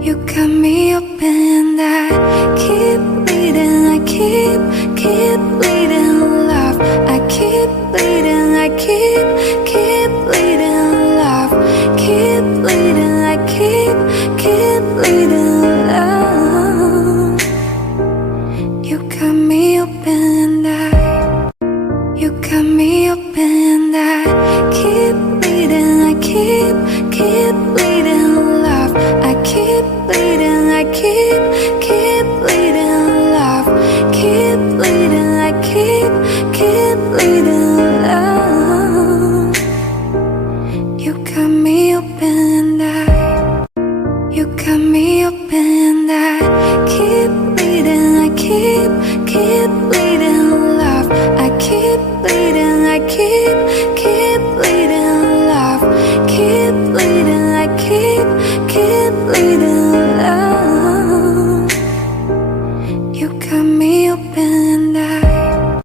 You cut me open and I keep bleeding, I keep bleeding love. I keep bleeding, I keep bleeding love. Keep bleeding, I keep bleeding love. You cut me open and you cut me open and I keep bleeding, I keep bleeding love. I keep bleeding, I keep bleeding love. Keep bleeding, I keep bleeding love. You cut me open and you cut me open and I keep bleeding, I keep bleeding love. I keep bleeding, I keep bleeding love. Keep bleeding, I keep bleeding love. You cut me open.